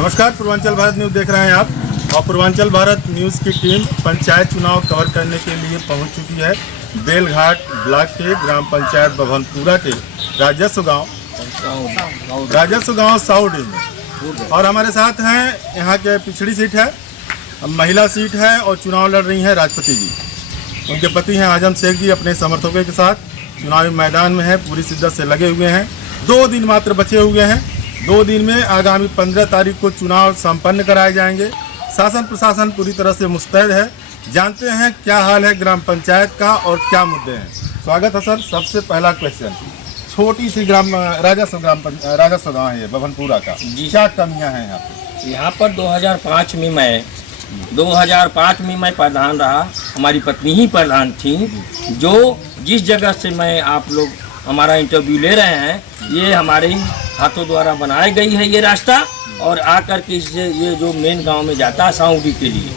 नमस्कार, पूर्वांचल भारत न्यूज़ देख रहे हैं आप। और पूर्वांचल भारत न्यूज़ की टीम पंचायत चुनाव कवर करने के लिए पहुंच चुकी है बेलघाट ब्लॉक के ग्राम पंचायत भवनपुरा के राजस्व गांव साउडी में। और हमारे साथ हैं, यहाँ के पिछड़ी सीट है, महिला सीट है और चुनाव लड़ रही हैं राजपति जी। उनके पति हैं आजम शेख जी, अपने समर्थकों के साथ चुनावी मैदान में है, पूरी शिद्दत से लगे हुए हैं। 2 दिन मात्र बचे हुए हैं। 2 दिन में आगामी 15 तारीख को चुनाव संपन्न कराए जाएंगे। शासन प्रशासन पूरी तरह से मुस्तैद है। जानते हैं क्या हाल है ग्राम पंचायत का और क्या मुद्दे हैं। स्वागत है सर। सबसे पहला क्वेश्चन, छोटी सी राजस्व गाँव है ये भवनपुरा का, क्या कमियाँ हैं यहाँ पे? यहाँ पर 2005 में मैं प्रधान रहा, हमारी पत्नी ही प्रधान थी। जो जिस जगह से मैं आप लोग हमारा इंटरव्यू ले रहे हैं, ये हमारे ही हाथों द्वारा बनाई गई है ये रास्ता, और आकर के इससे ये जो मेन गांव में जाता है साउडी के लिए,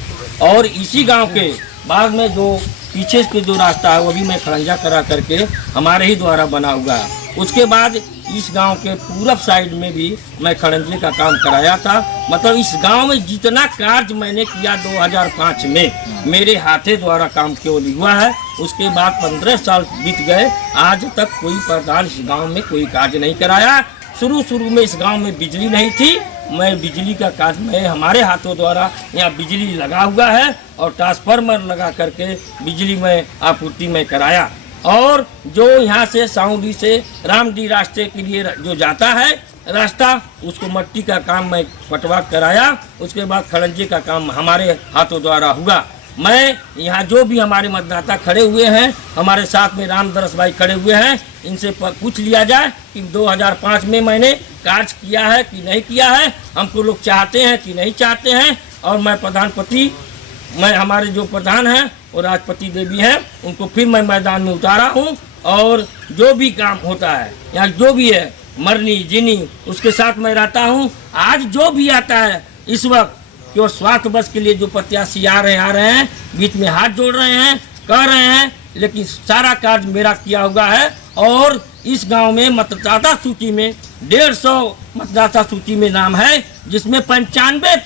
और इसी गांव के बाद में जो पीछे के जो रास्ता है वो भी मैं खरंजा करा करके हमारे ही द्वारा बना हुआ है। उसके बाद इस गांव के पूरब साइड में भी मैं खरंजे का काम कराया था। मतलब इस गांव में जितना कार्य मैंने किया 2005 में मेरे हाथे द्वारा काम केवल हुआ है। उसके बाद 15 साल बीत गए, आज तक कोई प्रधान इस गांव में कोई कार्य नहीं कराया। शुरू में इस गांव में बिजली नहीं थी, मैं बिजली का कार्य मैं हमारे हाथों द्वारा यहाँ बिजली लगा हुआ है और ट्रांसफार्मर लगा करके बिजली में आपूर्ति में कराया। और जो यहाँ से साउडी से रामडी रास्ते के लिए जो जाता है रास्ता, उसको मट्टी का काम मैं पटवा कराया। उसके बाद खरंजे का काम हमारे हाथों द्वारा हुआ। मैं यहाँ जो भी हमारे मतदाता खड़े हुए हैं, हमारे साथ में रामदरस भाई खड़े हुए हैं, इनसे पूछ लिया जाए कि 2005 में मैंने कार्य किया है कि नहीं किया है, हमको लोग चाहते हैं कि नहीं चाहते हैं। और मैं हमारे जो प्रधान हैं वो राजपति देवी हैं, उनको फिर मैं मैदान में उतारा हूँ। और जो भी काम होता है यहाँ जो भी है मरनी जिनी, उसके साथ मैं रहता हूँ। आज जो भी आता है इस वक्त केवल स्वार्थ बस के लिए जो प्रत्याशी आ रहे हैं, बीच में हाथ जोड़ रहे हैं, कह रहे हैं, लेकिन सारा कार्य मेरा किया हुआ है। और इस गांव में मतदाता सूची में 150 मतदाता सूची में नाम है, जिसमें 95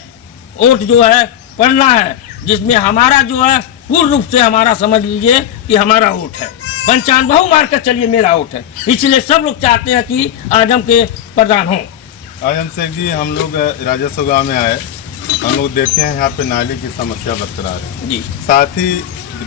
वोट जो है पड़ना है, जिसमें हमारा जो है पूर्ण रूप से हमारा समझ लीजिए कि हमारा वोट है 95 मार कर चलिए मेरा वोट है। इसलिए सब लोग चाहते हैं कि आजम के प्रधान हों। आजम शेख जी, हम लोग राजस्व गाँव में आए, हम लोग देखे हैं यहाँ पे नाली की समस्या बरकरार है जी। साथ ही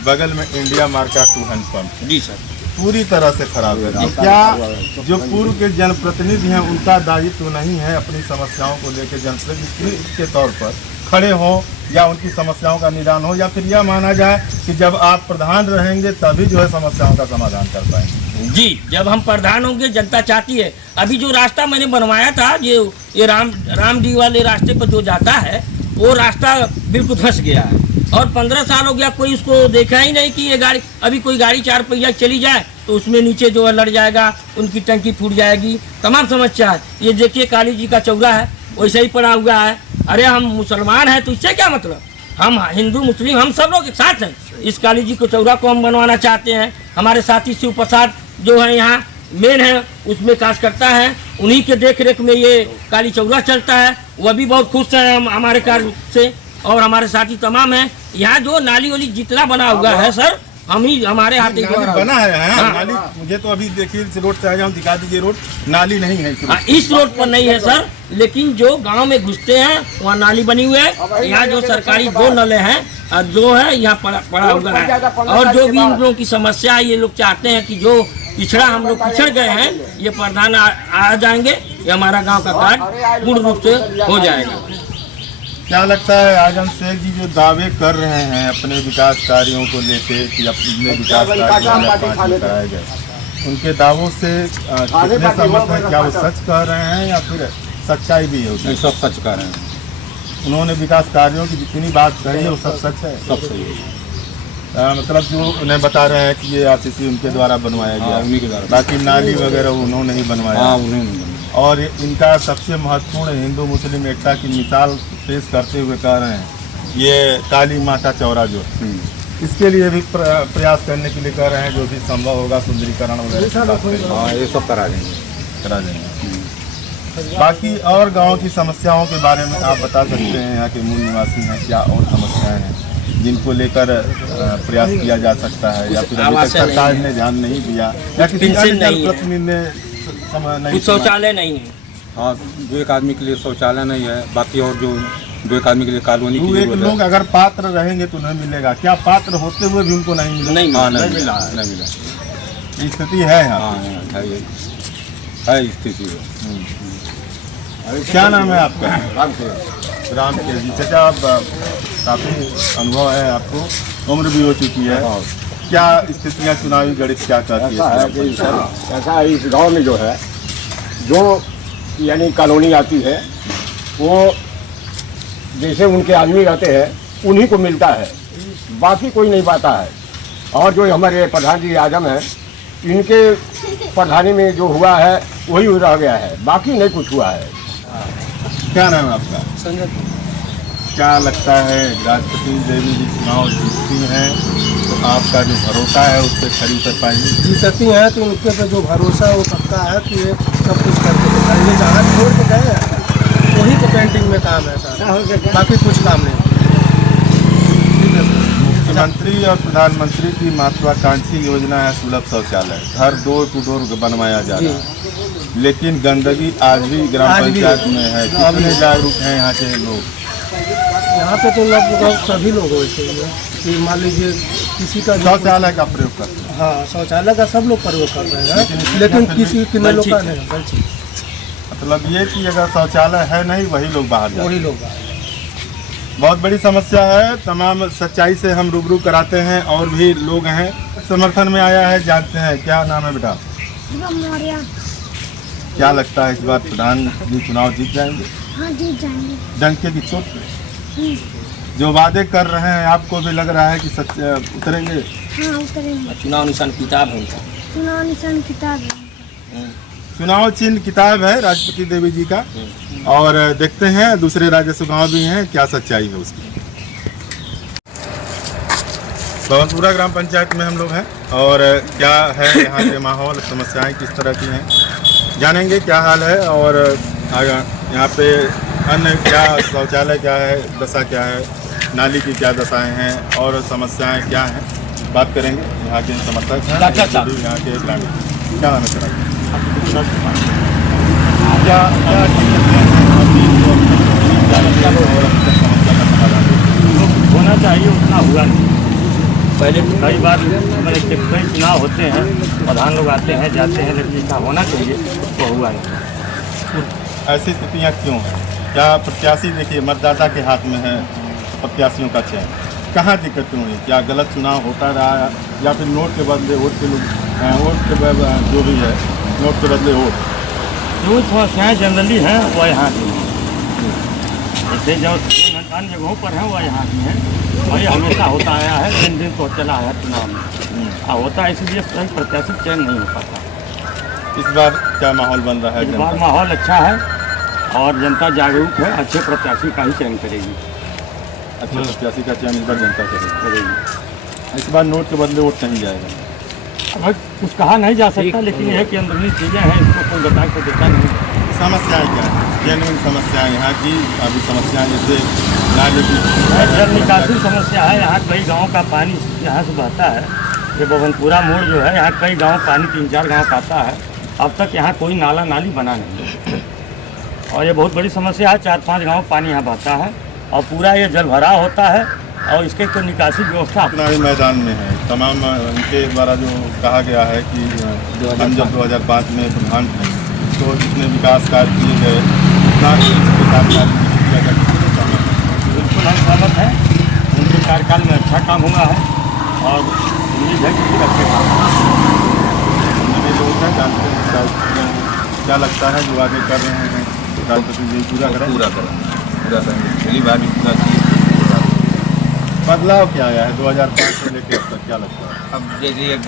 बगल में इंडिया मार्का 2 हैंड पंप जी सर पूरी तरह से खराब है। क्या जो पूर्व के जनप्रतिनिधि हैं उनका दायित्व नहीं है अपनी समस्याओं को लेकर जनप्रतिनिधि के तौर पर खड़े हों या उनकी समस्याओं का निदान हो, या फिर यह माना जाए कि जब आप प्रधान रहेंगे तभी जो है समस्याओं का समाधान कर पाएंगे? जी, जब हम प्रधान होंगे जनता चाहती है। अभी जो रास्ता मैंने बनवाया था, ये रामडी वाले रास्ते पर जो जाता है वो रास्ता बिल्कुल धंस गया है और 15 साल हो गया, कोई उसको देखा ही नहीं कि ये गाड़ी, अभी कोई गाड़ी 4 पहिया चली जाए तो उसमें नीचे जो है लड़ जाएगा, उनकी टंकी फूट जाएगी, तमाम समस्या है। ये देखिए काली जी का चौरा है, वैसे ही पड़ा हुआ है। अरे हम मुसलमान हैं तो इससे क्या मतलब, हम हिंदू मुस्लिम हम सब लोग एक साथ हैं। इस काली जी को चौरा को हम बनवाना चाहते हैं। हमारे साथी शिव प्रसाद जो है यहाँ मेन है, उसमें काज करता है, उन्हीं के देख रेख में ये काली चौरा चलता है। वह भी बहुत खुश है हमारे कार्य से, और हमारे साथी तमाम हैं। यहाँ जो नाली वाली जितना बना हुआ है सर, हम ही हमारे हाथ बना है। हाँ। नाली मुझे तो अभी देखिए इस रोड से आ जाऊँ, दिखा दीजिए रोड, नाली नहीं है इस रोड पर नहीं है सर, लेकिन जो गांव में घुसते हैं वहाँ नाली बनी हुई है। यहाँ जो सरकारी 2 नले हैं और जो है यहाँ पड़ा हुआ है। और जो भी इन लोगों की समस्या है, ये लोग चाहते हैं कि जो पिछड़ा हम लोग पिछड़ गए हैं, ये प्रधान आ जाएंगे, ये हमारा गाँव का कार्य पूर्ण रूप से हो जाएगा। क्या लगता है आजम शेख जी जो दावे कर रहे हैं अपने विकास कार्यों को लेके कि अपने विकास कार्य 2005 में कराए गए, उनके दावों से कितने सहमत हैं? क्या वो सच कह रहे हैं या फिर सच्चाई भी है? सब सच कह रहे हैं। उन्होंने विकास कार्यों की जितनी बात कही है वो सब सच है? सब सही है। मतलब जो उन्हें बता रहे हैं कि ये आरसीसी उनके द्वारा बनवाया गया, उन्हीं के द्वारा, बाकी नाली वगैरह उन्होंने ही बनवाया। उन्होंने। और इनका सबसे महत्वपूर्ण हिंदू मुस्लिम एकता की मिसाल पेश करते हुए कह रहे हैं ये काली माता चौरा जो है, इसके लिए भी प्रयास करने के लिए कह रहे हैं, जो भी संभव होगा सुंदरीकरण वगैरह ये सब करा देंगे। बाकी और गांव की समस्याओं के बारे में आप बता सकते हैं, यहाँ के मूल निवासी हैं, क्या और समस्याएं हैं जिनको लेकर प्रयास किया जा सकता है, या फिर अभी तक सरकार ने ध्यान नहीं दिया, या किसी अन्य जनप्रतिनिधि ने कुछ शौचालय नहीं है। हाँ, 2-1 आदमी के लिए शौचालय नहीं है, बाकी और जो 2-1 आदमी के लिए कॉलोनी की एक लोग अगर पात्र रहेंगे तो नहीं मिलेगा, क्या पात्र होते हुए भी उनको नहीं मिला? नहीं मिला। स्थिति है यहाँ। हाँ है स्थिति क्या नाम है आपका? राम के जी। चाचा, आप काफ़ी अनुभव है आपको, उम्र भी हो चुकी है, क्या स्थितियाँ चुनावी गणित क्या कहती है? ऐसा है इस गांव में जो है, जो यानी कॉलोनी आती है वो जैसे उनके आदमी रहते हैं उन्हीं को मिलता है, बाकी कोई नहीं पाता है। और जो हमारे प्रधान जी आजम हैं, इनके प्रधानी में जो हुआ है वही रह गया है, बाकी नहीं कुछ हुआ है। क्या नाम है आपका? संजय। क्या लगता है राष्ट्रपति देवी जी चुनाव जीतती हैं तो आपका जो भरोसा है उस पर खड़ी कर पाएंगे? जीतती हैं तो उनके पे जो भरोसा है वो पक्का है कि ये सब कुछ करके दिखाएंगे। जहाँ छोड़ के गए हैं वही तो पेंटिंग में काम है सर, बाकी कुछ काम नहीं। मुख्यमंत्री और प्रधानमंत्री की महत्वाकांक्षी योजना है सुलभ शौचालय, हर डोर टू डोर बनवाया जा रहा है, लेकिन गंदगी आज भी ग्राम पंचायत में है। कितने जागरूक हैं यहाँ के लोग? यहाँ पे तो लगभग सभी लोग वैसे ही हैं कि मान लीजिए किसी का शौचालय का प्रयोग करते हैं। हाँ, शौचालय का सब लोग प्रयोग कर रहे हैं, लेकिन किसी कितने लोग का नहीं। मतलब ये कि अगर शौचालय है नहीं, वही लोग बाहर जाते हैं। वही लोग बहुत बड़ी समस्या है, तमाम सच्चाई से हम रूबरू कराते हैं। और भी लोग हैं समर्थन में आया है, जानते हैं। क्या नाम है बेटा? क्या लगता है इस बार प्रधान जी चुनाव जीत जाएंगे? हाँ, जीत जाएंगे। डंके की चोट पे जो वादे कर रहे हैं, आपको भी लग रहा है कि सच उतरेंगे? हाँ, उतरेंगे। चुनाव निशान किताब है उनका। चुनाव निशान किताब है। चुनाव चिन्ह किताब है राष्ट्रपति देवी जी का। और देखते हैं दूसरे राजस्व गाँव भी हैं, क्या सच्चाई है उसकी। भवनपुरा ग्राम पंचायत में हम लोग हैं, और क्या है यहाँ के माहौल, समस्याएं किस तरह की हैं, जानेंगे क्या हाल है। और यहाँ पे अन्य क्या शौचालय क्या है, दशा क्या है, नाली की क्या दशाएं हैं और समस्याएं क्या हैं, बात करेंगे। यहाँ के समर्थक हैं, यहाँ के ग्रामीण। क्या नाम है सर? क्या होना चाहिए उतना हुआ नहीं। पहले कई बार मतलब कई चुनाव होते हैं, प्रधान लोग आते हैं जाते हैं, लेकिन जितना होना चाहिए तो हुआ नहीं। ऐसी स्थितियाँ क्यों हैं? क्या प्रत्याशी, देखिए मतदाता के हाथ में है प्रत्याशियों का चयन, कहाँ दिक्कतें हुई? क्या गलत चुनाव होता रहा, या फिर नोट के बदले वोट के लोग, वोट के जो भी है नोट के बदले वोट? जो समस्याएँ जनरली हैं वह यहाँ की हैं, जैसे जो अन्य जगहों पर हैं वह यहाँ की हैं, वही हमेशा होता आया है, दिन दिन तो चला आया चुनाव में होता है, इसलिए सही प्रत्याशी चयन नहीं हो पाता। इस बार क्या माहौल बन रहा है? इस बार माहौल अच्छा है और जनता जागरूक है, अच्छे प्रत्याशी का ही चयन करेगी। अच्छे प्रत्याशी का चयन इस बार जनता करेगी। इस बार नोट के बदले वोट नहीं जाएगा? अब कुछ कहा नहीं जा सकता, लेकिन यह कि अंदरूनी चीज़ें हैं, इसको कोई बता के देता नहीं। समस्याएं क्या है? जेन्युइन समस्याएं यहाँ की, अभी समस्याएं जैसे नाली की जल निकासी समस्या है। यहाँ कई गाँव का पानी यहाँ से बहता है, ये भवनपुरा मोड़ जो है, यहाँ कई गाँव पानी 3-4 गाँव का आता है, अब तक यहाँ कोई नाला नाली बना नहीं, और ये बहुत बड़ी समस्या है। 4-5 गाँव पानी यहाँ बहता है और पूरा ये जल भराव होता है, और इसके कोई निकासी व्यवस्था चुनावी मैदान में है। तमाम उनके द्वारा जो कहा गया है कि हम जब 2005 में प्रधान थे तो जितने विकास कार्य किए गए, बिल्कुल हम सहमत हैं, उनके कार्यकाल में अच्छा काम हुआ है और उम्मीद है कि फिर अच्छे काम नए लोग हैं, जानते हैं क्या लगता है जो आगे कर रहे हैं राष्ट्रपति जी पूरा करें? पूरा करेंगे, पहली बार भी पूरा किए। बदलाव क्या आया है 2005 से लेकर अब तक, क्या लगता है? अब जैसे एक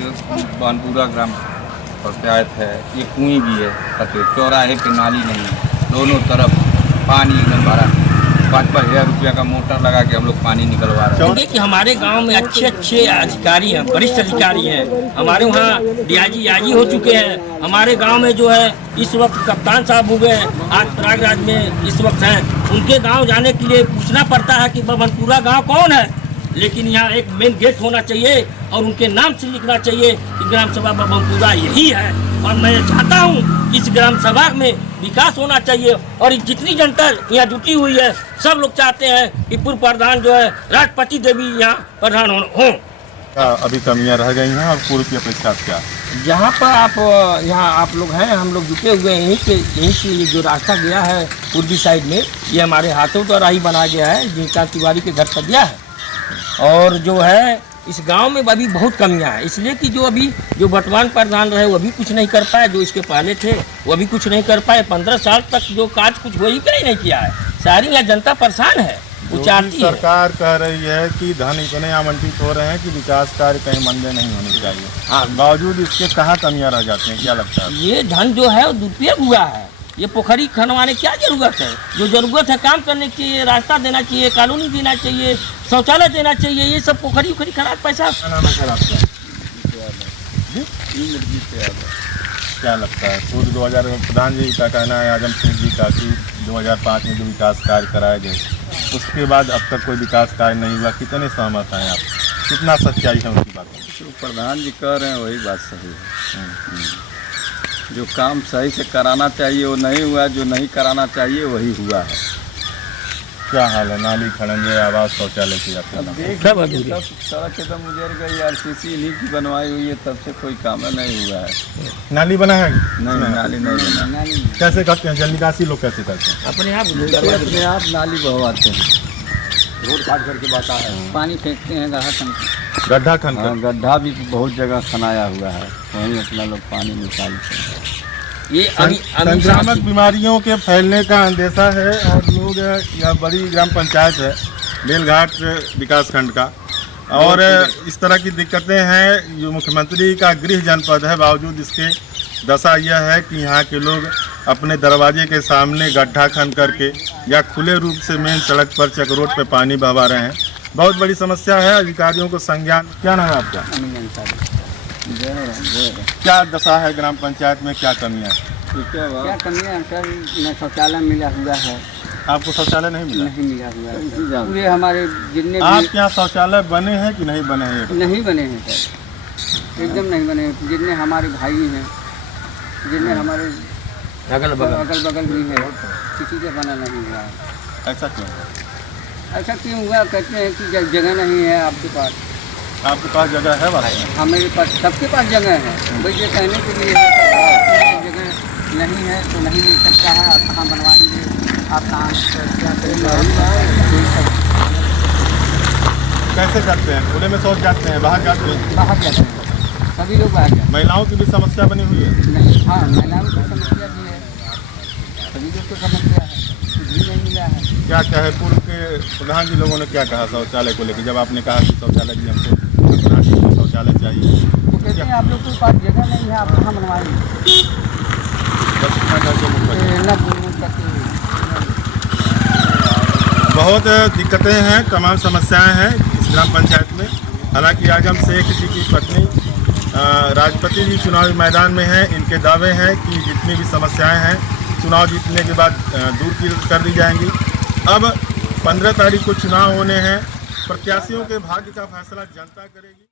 भवनपुरा ग्राम पंचायत है, ये कुएं भी है, चौराहे पे नाली नहीं है, दोनों तरफ पानी एकदम भरा है। 5,000 रुपया का मोटर लगा के हम लोग पानी निकलवा रहे हैं। देखिए कि हमारे गांव में अच्छे अच्छे अधिकारी हैं, वरिष्ठ अधिकारी हैं। हमारे वहाँ डीआईजी आईजी हो चुके हैं। हमारे गांव में जो है इस वक्त कप्तान साहब हो गए, आज प्रयागराज में इस वक्त हैं। उनके गांव जाने के लिए पूछना पड़ता है कि बभनपुरा गांव कौन है, लेकिन यहाँ एक मेन गेट होना चाहिए और उनके नाम से लिखना चाहिए कि ग्राम सभा बभनपुरा यही है। और मैं चाहता हूँ कि इस ग्राम सभा में विकास होना चाहिए और जितनी जनता यहाँ जुटी हुई है सब लोग चाहते हैं कि पूर्व प्रधान जो है राष्ट्रपति देवी यहाँ प्रधान हो। अभी कमियां रह गई हैं और पूर्व की अपेक्षा क्या? जहाँ पर यहाँ आप लोग हैं, हम लोग जुटे हुए हैं यहीं से ये जो रास्ता गया है पूर्वी साइड में, ये हमारे हाथों द्वारा ही बनाया गया है, जिनका तिवारी के घर पर गया है। और जो है इस गांव में अभी बहुत कमियां हैं, इसलिए कि जो वर्तमान प्रधान रहे वो भी कुछ नहीं कर पाए, जो इसके पहले थे वो भी कुछ नहीं कर पाए। 15 साल तक जो काज कुछ वही कहीं नहीं किया है। सारी यहाँ जनता परेशान है, वो चाहती है। सरकार कह रही है कि धन इतने आवंटित हो रहे हैं कि विकास कार्य कहीं मंदे नहीं होने चाहिए। हाँ, बावजूद इसके कहाँ कमियां रह जाती हैं, क्या लगता है? ये धन जो है वो दुरुपयोग हुआ है। ये पोखरी खनवाने क्या जरूरत है? जो जरूरत है काम करने की, रास्ता देना चाहिए, कॉलोनी देना चाहिए, शौचालय देना चाहिए, ये सब पोखरी उखरी खराब पैसा। क्या लगता है पूर्व 2000 में प्रधान जी का कहना है, आजम शेख जी का, कि 2005 में जो विकास कार्य कराए गए उसके बाद अब तक कोई विकास कार्य नहीं हुआ। कितने सहमत हैं आप? कितना सच्चाई है उनकी बात? जो प्रधान जी कह रहे हैं वही बात सही है। जो काम सही से कराना चाहिए वो नहीं हुआ, जो नहीं कराना चाहिए वही हुआ है। क्या हाल है नाली खड़ंजे आवास शौचालय की? सब सड़क एकदम उजड़ गई, आरसीसी इन्हीं की बनवाई हुई है, तब से कोई काम नहीं हुआ है। नाली बना है? नहीं, नाली नहीं बना। कैसे करते हैं? जल निकासी लोग कैसे करते हैं? अपने आप नाली बहवाते हैं, रोड काट करके बाता है, पानी फेंकते हैं गड्ढा खन कर। गड्ढा भी बहुत जगह खनाया हुआ है, वहीं अपना लोग पानी निकालते हैं। ये संक्रामक बीमारियों के फैलने का अंदेशा है और लोग, यह बड़ी ग्राम पंचायत है बेलघाट विकास खंड का, और इस तरह की दिक्कतें हैं। जो मुख्यमंत्री का गृह जनपद है, बावजूद इसके दशा यह है कि यहाँ के लोग अपने दरवाजे के सामने गड्ढा खन करके या खुले रूप से मेन सड़क पर चक रोड पर पानी बहवा रहे हैं। बहुत बड़ी समस्या है। अधिकारियों को संज्ञान। क्या नाम है आपका? क्या दशा है ग्राम पंचायत में, क्या कमियाँ? क्या कमियाँ सर? न शौचालय मिला हुआ है। आपको शौचालय नहीं मिला? नहीं मिला हुआ है। पूरे हमारे जितने आपके यहाँ शौचालय बने हैं कि नहीं बने हैं? नहीं बने हैं सर, एकदम नहीं बने हैं। जितने हमारे भाई हैं, जितने हमारे अगल बगल भी है, किसी का बना नहीं हुआ है। ऐसा क्यों? ऐसा क्यों हुआ? कहते हैं कि जगह नहीं है आपके पास। आपके पास जगह है? बात हमारे पास, सबके पास जगह है, भाई ये कहने के लिए है जगह नहीं है तो नहीं मिल सकता है। आप कहाँ बनवाएंगे, आप कहाँ क्या करेंगे? कैसे करते हैं? खुले में शौच जाते हैं, बाहर जाते हैं? बाहर जाते हैं, सभी लोग बाहर जाते महिलाओं की भी समस्या बनी हुई है? हैं। नहीं, हाँ, महिलाओं की समस्या भी है, सभी लोग को समस्या है, कुछ भी नहीं मिला है। क्या क्या है? पूर्व के प्रधान जी लोगों ने क्या कहा शौचालय को लेकर, जब आपने कहा कि शौचालय भी हमको शौचालय चाहिए? तो कहते हैं आप लोग के पास जगह नहीं है, आप कहाँ बनवाएंगे? बहुत दिक्कतें हैं, तमाम समस्याएं हैं इस ग्राम पंचायत में। हालांकि आजम शेख जी की पत्नी राष्ट्रपति जी चुनावी मैदान में हैं। इनके दावे हैं कि जितनी भी समस्याएं हैं चुनाव जीतने के बाद दूर कर दी जाएंगी। अब 15 तारीख को चुनाव होने हैं। प्रत्याशियों के भाग्य का फैसला जनता करेगी।